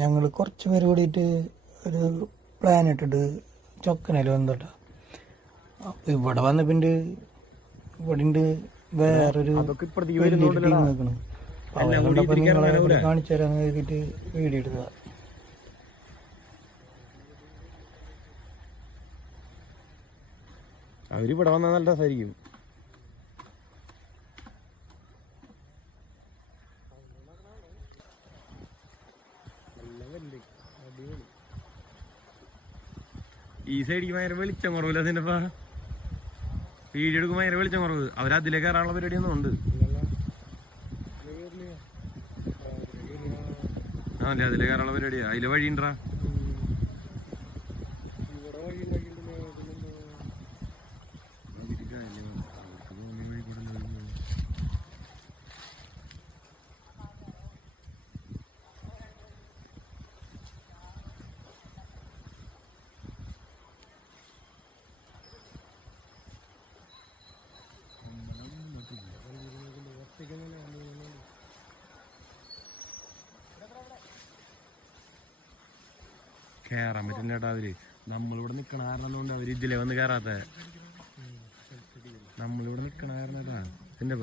ഞങ്ങൾ കുറച്ച് പേര് കൂടിയിട്ട് ഒരു പ്ലാൻ ഇട്ടിട്ട് ചൊക്കനയിൽ വന്നിട്ടാ. അപ്പൊ ഇവിടെ വന്ന പിന്നെ ഇവിടെ ഉണ്ട് വേറൊരു വലിയൊരു ടീം നിൽക്കണം നിങ്ങളെ കാണിച്ചു കരുതിയിട്ട് വീഡിയോ എടുത്തതാ. അവരിവിടെ വന്നാൽ നല്ല രസമായിരിക്കും ഈ സൈഡിക്ക് ഭയങ്കര വെളിച്ചം കുറവില്ല അതിന്റെ വീഡിയോ എടുക്കുമ്പോ ഭയങ്കര വെളിച്ചം കുറവ്. അവർ അതിലേ കയറാനുള്ള പരിപാടിയൊന്നും ഉണ്ട്. ആ അല്ലേ അതിലേ കയറാനുള്ള പരിപാടിയാ. അതിലെ വഴി കേറാൻ പറ്റില്ല അവർ. നമ്മളിവിടെ നിക്കണ കാരണം അവർ ഇതിലെ വന്ന് കേറാത്ത. നമ്മളിവിടെ നിക്കണ കാരണം ഏട്ടാ എന്റെ